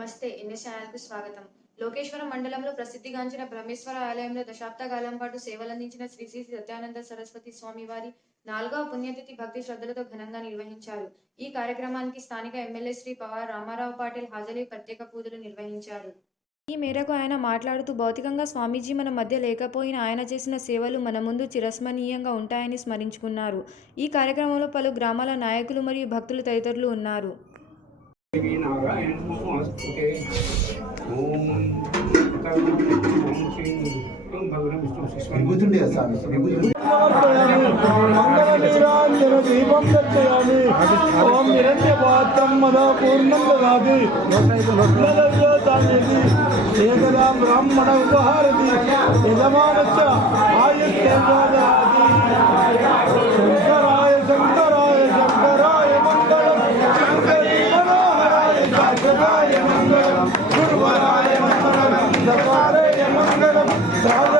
నమస్తే ఎన్ఎస్ ఛానల్కు స్వాగతం. లోకేశ్వరం మండలంలో ప్రసిద్ధిగాంచిన బ్రహ్మేశ్వర ఆలయంలో దశాబ్ద కాలం పాటు సేవలందించిన శ్రీ శ్రీ సత్యానంద సరస్వతి స్వామి వారి నాలుగవ పుణ్యతిథి భక్తి శ్రద్ధలతో ఘనంగా నిర్వహించారు. ఈ కార్యక్రమానికి స్థానిక ఎమ్మెల్యే శ్రీ పవార్ రామారావు పాటిల్ హాజరై ప్రత్యేక పూజలు నిర్వహించారు. ఈ మేరకు ఆయన మాట్లాడుతూ భౌతికంగా స్వామీజీ మన మధ్య లేకపోయినా ఆయన చేసిన సేవలు మన ముందు చిరస్మరణీయంగా ఉంటాయని స్మరించుకున్నారు. ఈ కార్యక్రమంలో పలు గ్రామాల నాయకులు మరియు భక్తులు తదితరులు ఉన్నారు. దేవి నారాయణ నమస్తే ఓం భగవాన్ విష్ణు విభూతుండే స్వామి విభూతుండే దీపం దర్శయామి ఓం నిరంజపాత్రం మదా పూర్ణం దదాతి. నలవ్యోతాన్యతి ఏకదా బ్రాహ్మణ ఉపహారతి. యజమానశ్చ ఆయుష్యేంద్రాదయాతి Bravo.